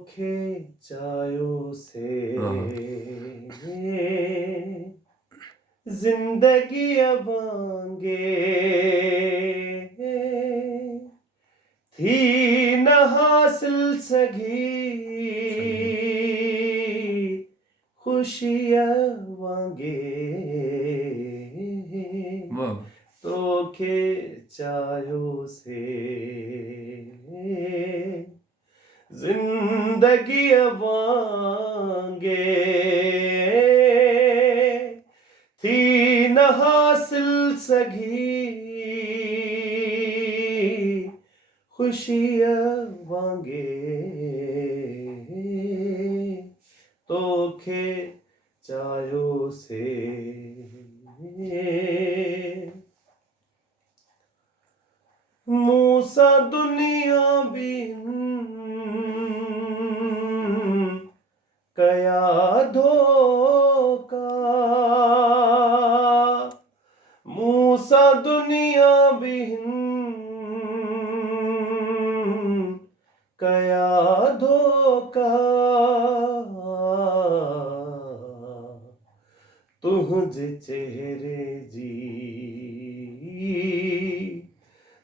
धोखे चायों से जिंदगी अवांगे थी न हासिल सगी खुशियाँ वांगे धोखे चायों से जिंदगी अवांगे थी न हासिल सगी खुशियाँ वांगे धोखे चायों से मूसा दुनिया बिन कया धोखा मूसा दुनिया बिन कया धोखा तुझ चेहरे जी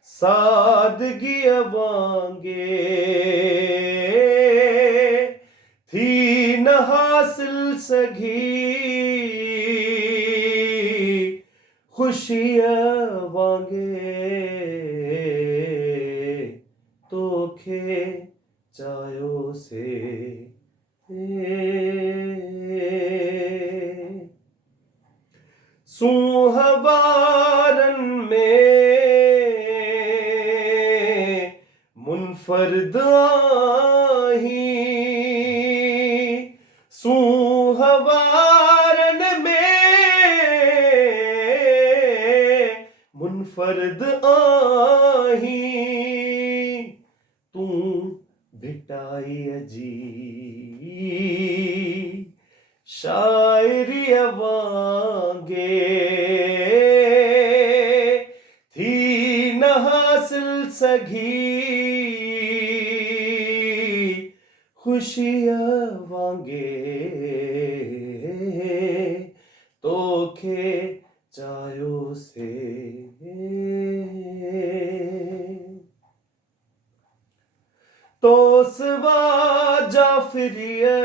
सादगी अवांगे थी न हासिल सगी खुशियाँ वांगे धोखे चायों से सुहवारन में मुनफरद आही सुहवारन में मुनफरद आही तू भिटाई अजी शायरी अवांगे थी न हासिल सगी खुशियाँ वांगे धोखे चायों से तो सवा जाफरिया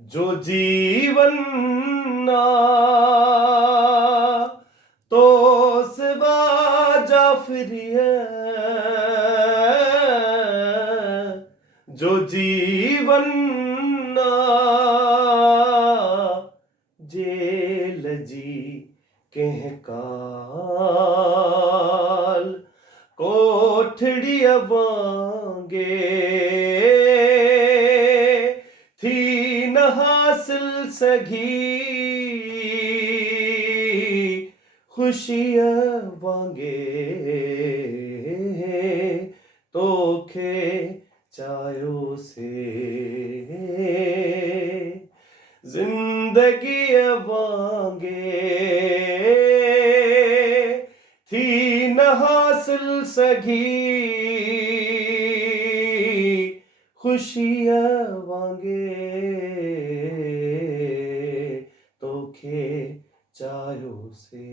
जो जीवन ना तो सवा जाफरिया जो जीवन ना जेल जी कह काल कोठड़ी अवांगे थी न हासिल सगी खुशियाँ वांगे धोखे चायों से जिंदगी अवांगे थी न हासिल सगी खुशियाँ वांगे धोखे चायों से।